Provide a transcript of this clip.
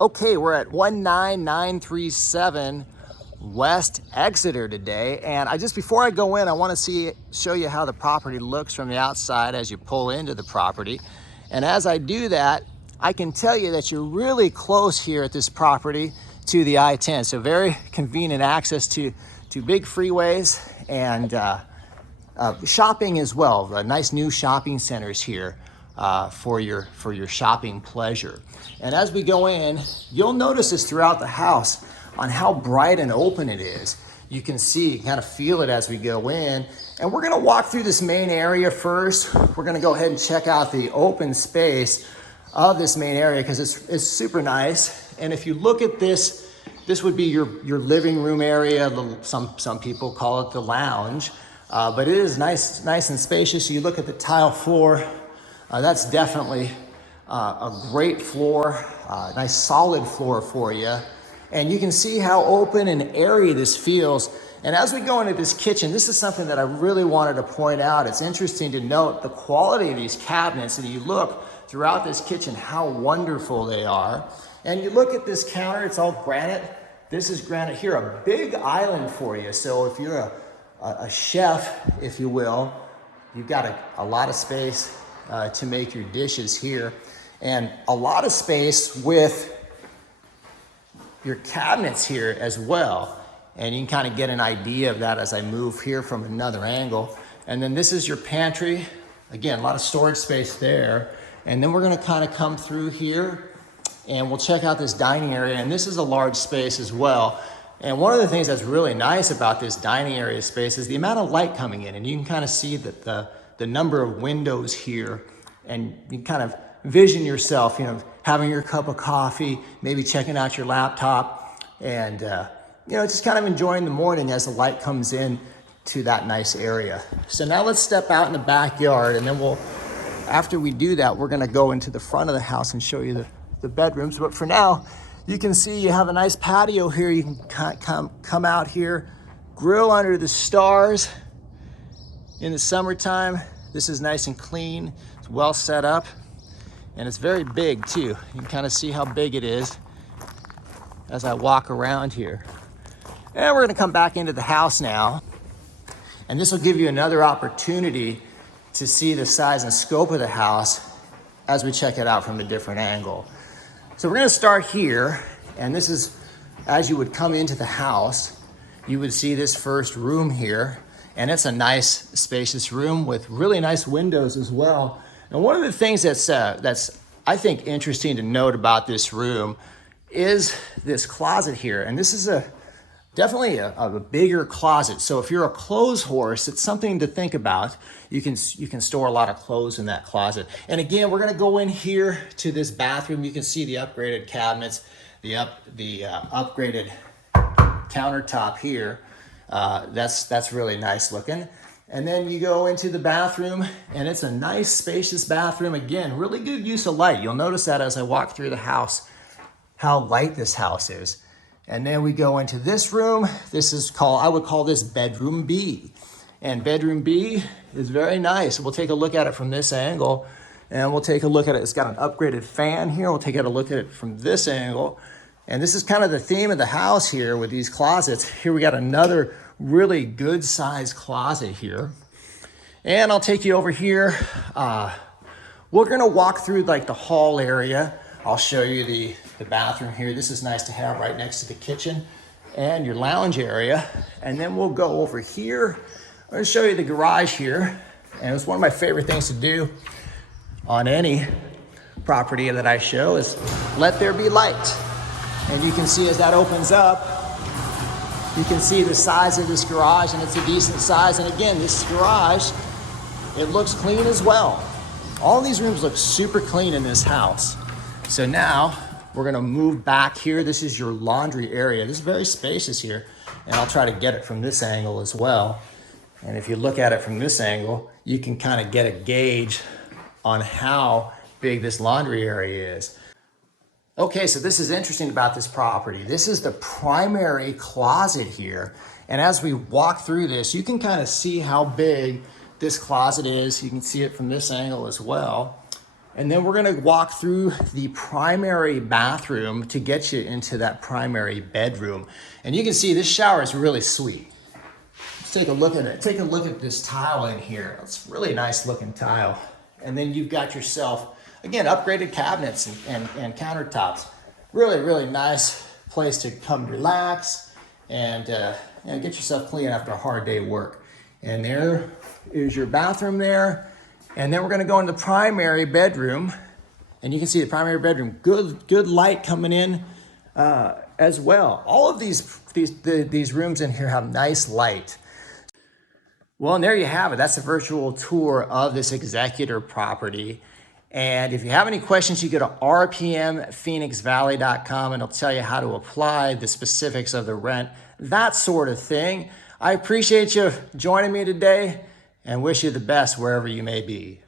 Okay, we're at 19937 West Exeter today, and before I go in, I want to show you how the property looks from the outside as you pull into the property. And as I do that, I can tell you that you're really close here at this property to the I-10, so very convenient access to big freeways and shopping as well. Nice new shopping centers here for your shopping pleasure. And as we go in, you'll notice this throughout the house on how bright and open it is. You can see, kind of feel it as we go in. And we're gonna walk through this main area first. We're gonna go ahead and check out the open space of this main area because it's super nice. And if you look at this, this would be your living room area. Some people call it the lounge. But it is nice and spacious. You look at the tile floor, that's definitely a great floor, nice solid floor for you. And you can see how open and airy this feels. And as we go into this kitchen, this is something that I really wanted to point out. It's interesting to note the quality of these cabinets, and you look throughout this kitchen how wonderful they are. And you look at this counter, it's all granite. This is granite here, a big island for you. So if you're a chef, if you will, you've got a lot of space to make your dishes here, and a lot of space with your cabinets here as well. And you can kind of get an idea of that as I move here from another angle. And then this is your pantry. Again, a lot of storage space there. And then we're gonna kind of come through here and we'll check out this dining area. And this is a large space as well. And one of the things that's really nice about this dining area space is the amount of light coming in. And you can kind of see that the number of windows here, and you kind of vision yourself, having your cup of coffee, maybe checking out your laptop, and just kind of enjoying the morning as the light comes in to that nice area. So now let's step out in the backyard, and then after we do that, we're gonna go into the front of the house and show you the bedrooms. But for now, you can see you have a nice patio here. You can come out here, grill under the stars in the summertime. This is nice and clean. It's well set up, and it's very big too. You can kind of see how big it is as I walk around here. And we're gonna come back into the house now, and this will give you another opportunity to see the size and scope of the house as we check it out from a different angle. So we're gonna start here, and this is, as you would come into the house, you would see this first room here, and it's a nice spacious room with really nice windows as well. And one of the things that's I think interesting to note about this room is this closet here. And this is definitely a bigger closet. So if you're a clothes horse, it's something to think about. You can store a lot of clothes in that closet. And again, we're gonna go in here to this bathroom. You can see the upgraded cabinets, the upgraded countertop here. That's really nice looking. And then you go into the bathroom, and it's a nice spacious bathroom. Again, really good use of light. You'll notice that as I walk through the house, how light this house is. And then we go into this room. I would call this bedroom B. And bedroom B is very nice. We'll take a look at it from this angle, and we'll take a look at it. It's got an upgraded fan here. We'll take a look at it from this angle. And this is kind of the theme of the house here with these closets. Here we got another really good sized closet here. And I'll take you over here. We're gonna walk through like the hall area. I'll show you the bathroom here. This is nice to have right next to the kitchen and your lounge area. And then we'll go over here. I'm gonna show you the garage here. And it's one of my favorite things to do on any property that I show is let there be light. And you can see as that opens up, you can see the size of this garage, and it's a decent size. And again, this garage, it looks clean as well. All these rooms look super clean in this house. So now we're gonna move back here. This is your laundry area. This is very spacious here, and I'll try to get it from this angle as well. And if you look at it from this angle, you can kind of get a gauge on how big this laundry area is. Okay, so this is interesting about this property. This is the primary closet here. And as we walk through this, you can kind of see how big this closet is. You can see it from this angle as well. And then we're gonna walk through the primary bathroom to get you into that primary bedroom. And you can see this shower is really sweet. Let's take a look at it. Take a look at this tile in here. It's a really nice looking tile. And then you've got yourself, again, upgraded cabinets and countertops. Really, really nice place to come relax and get yourself clean after a hard day of work. And there is your bathroom there. And then we're gonna go into the primary bedroom. And you can see the primary bedroom, good light coming in as well. All of these rooms in here have nice light. Well, and there you have it. That's a virtual tour of this Exeter property. And if you have any questions, you go to rpmphoenixvalley.com and it'll tell you how to apply, the specifics of the rent, that sort of thing. I appreciate you joining me today and wish you the best wherever you may be.